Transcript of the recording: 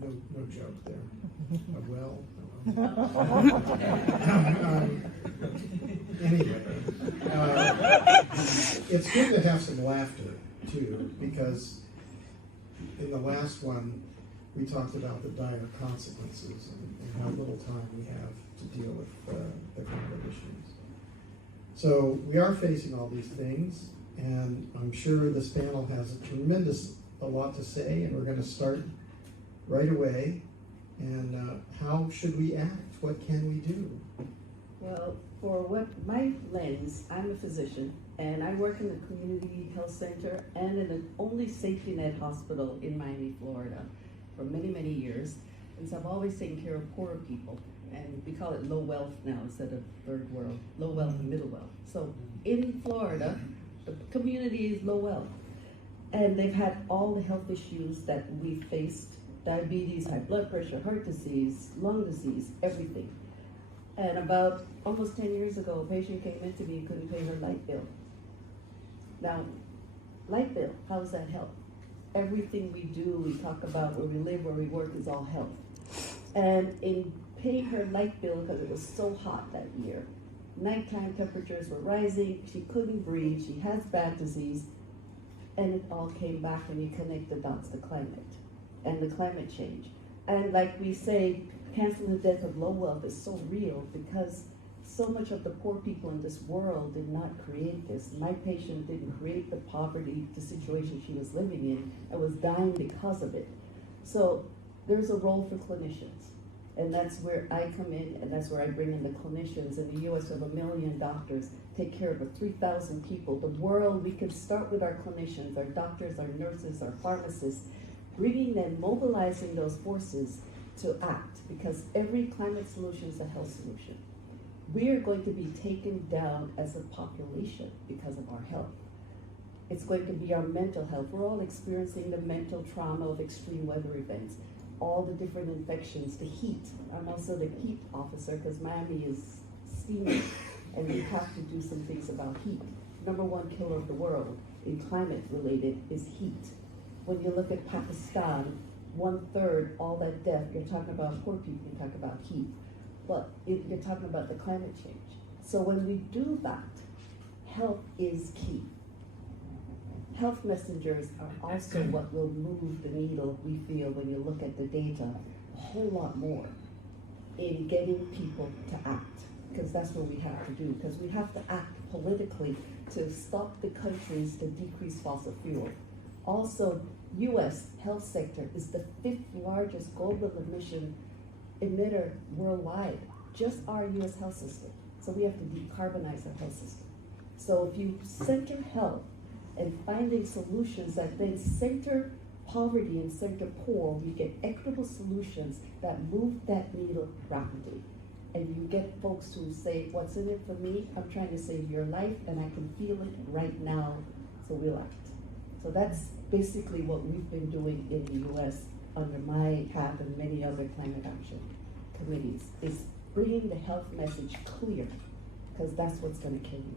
no joke there. Well, anyway, it's good to have some laughter too, because in the last one we talked about the dire consequences and how little time we have to deal with the kind of issues. So we are facing all these things, and I'm sure this panel has a lot to say, and we're going to start right away. And how should we act? What can we do? Well, for what my lens, I'm a physician, and I work in the community health center and in the only safety net hospital in Miami, Florida, for many, many years. And so I've always taken care of poorer people, and we call it low wealth now instead of third world, low wealth and middle wealth. So in Florida, the community is low wealth, and they've had all the health issues that we faced: diabetes, high blood pressure, heart disease, lung disease, everything. And about almost 10 years ago, a patient came in to me and couldn't pay her light bill. Now, light bill, how does that help? Everything we do, we talk about where we live, where we work, is all health. And in paying her light bill, because it was so hot that year, nighttime temperatures were rising, she couldn't breathe, she has bad disease, and it all came back when you connect the dots to climate and the climate change. And like we say, canceling the death of low wealth is so real because so much of the poor people in this world did not create this. My patient didn't create the poverty, the situation she was living in, and was dying because of it. So there's a role for clinicians, and that's where I come in, and that's where I bring in the clinicians. In the US, we have 1 million doctors, take care of 3,000 people. The world, we can start with our clinicians, our doctors, our nurses, our pharmacists, bringing them, mobilizing those forces to act, because every climate solution is a health solution. We are going to be taken down as a population because of our health. It's going to be our mental health. We're all experiencing the mental trauma of extreme weather events, all the different infections, the heat. I'm also the heat officer because Miami is steamy, and we have to do some things about heat. Number 1 killer of the world in climate related is heat. When you look at Pakistan, 1/3 all that death, you're talking about poor people, you talk about heat. But you're talking about the climate change. So when we do that, health is key. Health messengers are also what will move the needle, we feel, when you look at the data, a whole lot more in getting people to act, because that's what we have to do, because we have to act politically to stop the countries to decrease fossil fuel. Also, US health sector is the 5th largest global emission emitter worldwide, just our US health system. So we have to decarbonize our health system. So if you center health and finding solutions that then center poverty and center poor, you get equitable solutions that move that needle rapidly. And you get folks who say, what's in it for me? I'm trying to save your life and I can feel it right now, so we'll act. So that's basically what we've been doing in the US under my hat and many other climate action committees, is bringing the health message clear, because that's what's going to kill you.